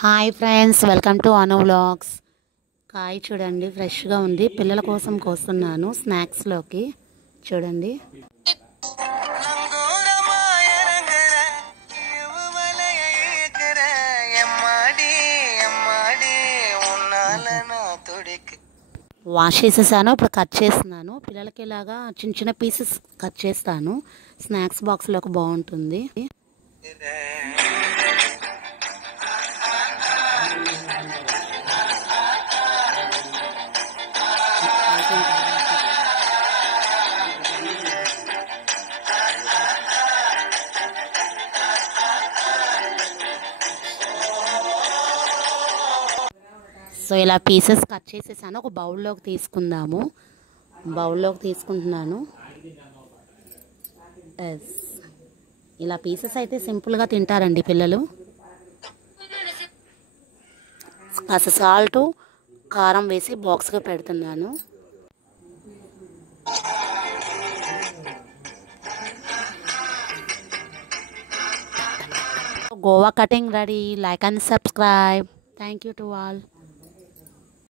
Hi friends, welcome to Anu vlogs. కాయ చూడండి, ఫ్రెష్గా ఉంది. పిల్లల కోసం కోస్తున్నాను స్నాక్స్లోకి. చూడండి, వాష్ చేసేసాను. ఇప్పుడు కట్ చేస్తున్నాను. పిల్లలకి ఇలాగా చిన్న చిన్న పీసెస్ కట్ చేస్తాను. స్నాక్స్ బాక్స్లోకి బాగుంటుంది. సో ఇలా పీసెస్ కట్ చేసేసాను. ఒక బౌల్లోకి తీసుకుందాము. బౌల్లోకి తీసుకుంటున్నాను. ఎస్, ఇలా పీసెస్ అయితే సింపుల్గా తింటారండి పిల్లలు. కాస్త సాల్ట్, కారం వేసి బాక్స్గా పెడుతున్నాను. Goa cutting ready. Like and subscribe. Thank you to all.